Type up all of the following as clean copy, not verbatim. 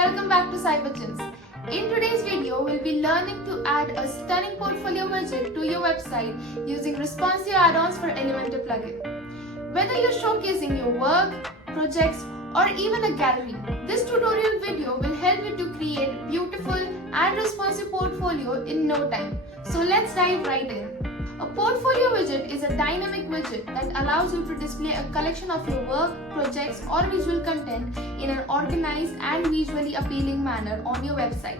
welcome back to CyberChimps. In today's video, we'll be learning to add a stunning portfolio widget to your website using Responsive Addons for Elementor plugin. Whether you're showcasing your work, projects, or even a gallery, this tutorial video will help you to create beautiful and responsive portfolio in no time. So let's dive right in. A portfolio widget is a dynamic widget that allows you to display a collection of your work, projects, or visual content in an organized and visually appealing manner on your website.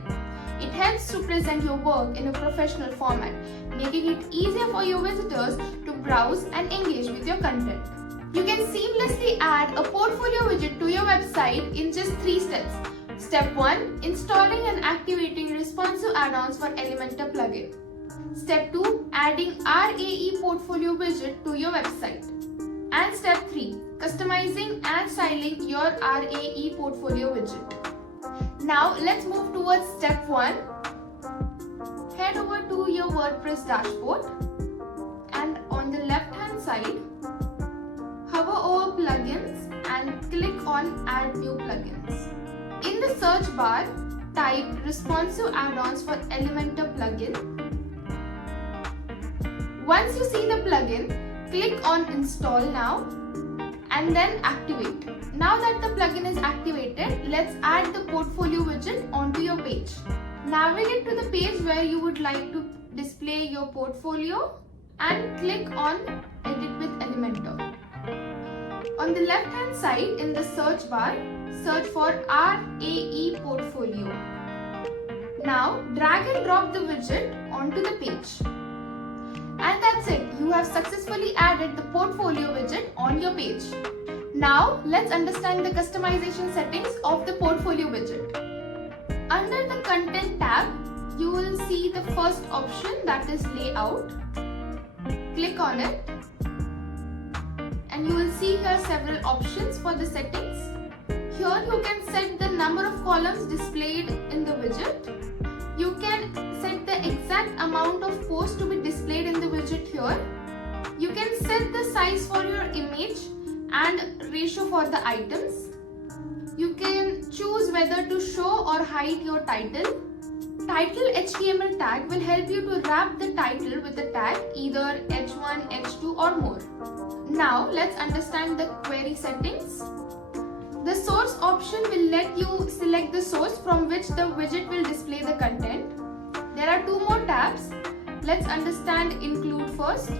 It helps to present your work in a professional format, making it easier for your visitors to browse and engage with your content. You can seamlessly add a portfolio widget to your website in just 3 steps. Step 1. Installing and activating Responsive Addons for Elementor plugin. Step 2. Adding RAE portfolio widget to your website. And step 3. Customizing and styling your RAE portfolio widget. Now let's move towards step 1. Head over to your WordPress dashboard and on the left hand side, hover over plugins and click on add new plugins. In the search bar, type Responsive Addons for Elementor plugin. Once you see the plugin, click on install now and then activate. Now that the plugin is activated, let's add the portfolio widget onto your page. Navigate to the page where you would like to display your portfolio and click on edit with Elementor. On the left hand side in the search bar, search for RAE portfolio. Now drag and drop the widget onto the page. And that's it, you have successfully added the portfolio widget on your page. Now let's understand the customization settings of the portfolio widget. Under the content tab, you will see the first option, that is layout. Click on it and you will see here several options for the settings. Here you can set the number of columns displayed in the widget. You can set the exact amount of posts to be displayed in the widget here. You can set the size for your image and ratio for the items. You can choose whether to show or hide your title. Title HTML tag will help you to wrap the title with a tag either H1, H2 or more. Now let's understand the query settings. The source option will let you select the source from which the widget will display the content. There are 2 more tabs. Let's understand include first.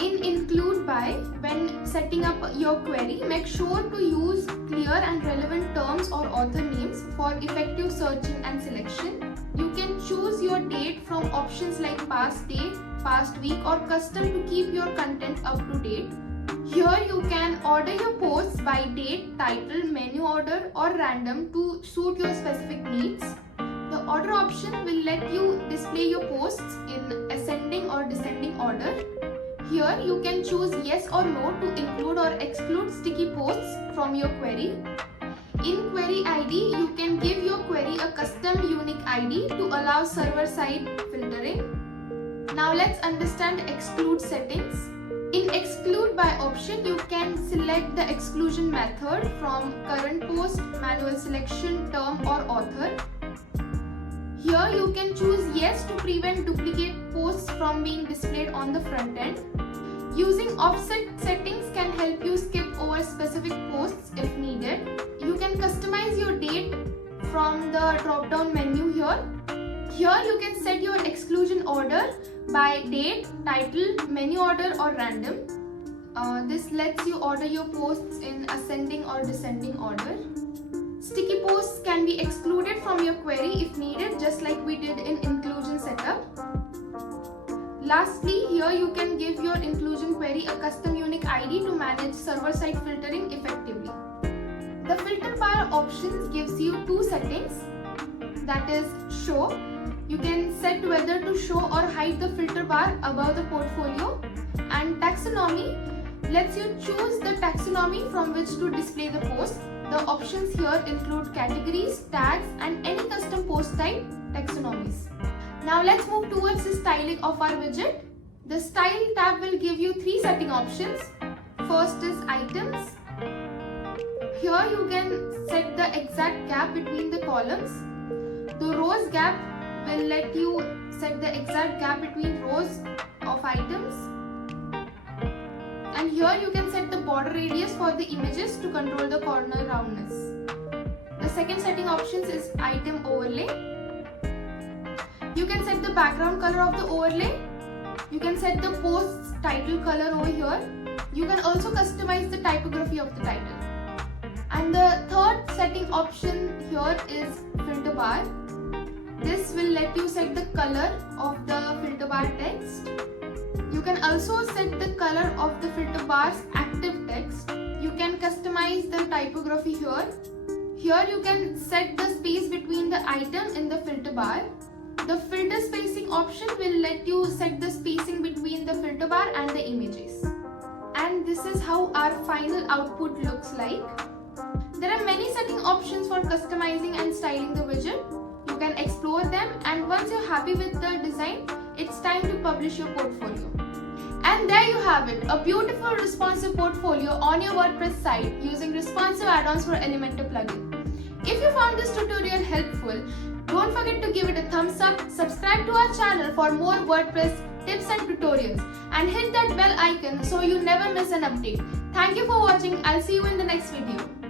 In include by, when setting up your query, make sure to use clear and relevant terms or author names for effective searching and selection. You can choose your date from options like past date, past week, or custom to keep your content up to date. Here you can order your posts by date, title, menu order, or random to suit your specific needs. The order option will let you display your posts in ascending or descending order. Here you can choose yes or no to include or exclude sticky posts from your query. In query ID, you can give your query a custom unique ID to allow server-side filtering. Now let's understand exclude settings. In exclude by option, you can select the exclusion method from current post, manual selection, term, or author. Here you can choose yes to prevent duplicate posts from being displayed on the front end. Using offset settings can help you skip over specific posts if needed. You can customize your date from the drop-down menu here. Here you can set your exclusion order by date, title, menu order, or random. This lets you order your posts in ascending or descending order. Sticky posts can be excluded from your query if needed, just like we did in inclusion setup. Lastly, here you can give your inclusion query a custom unique ID to manage server-side filtering effectively. The filter bar options gives you 2 settings, that is show. You can set whether to show or hide the filter bar above the portfolio, and taxonomy lets you choose the taxonomy from which to display the post. The options here include categories, tags, and any custom post type taxonomies. Now let's move towards the styling of our widget. The style tab will give you 3 setting options. First is items, Here you can set the exact gap between the columns. The rows gap will let you set the exact gap between rows of items. And here you can set the border radius for the images to control the corner roundness. The second setting options is item overlay. You can set the background color of the overlay. You can set the post's title color over here. You can also customize the typography of the title. And the third setting option here is filter bar. This will let you set the color of the filter bar text. You can also set the color of the filter bar's active text. You can customize the typography here. Here you can set the space between the item in the filter bar. The filter spacing option will let you set the spacing between the filter bar and the images. And this is how our final output looks like. There are many setting options for customizing and styling the widget. You can explore them, and once you're happy with the design, it's time to publish your portfolio. And there you have it, a beautiful responsive portfolio on your WordPress site using responsive add-ons for Elementor plugin. If you found this tutorial helpful, don't forget to give it a thumbs up, subscribe to our channel for more WordPress tips and tutorials, and hit that bell icon so you never miss an update. Thank you for watching. I'll see you in the next video.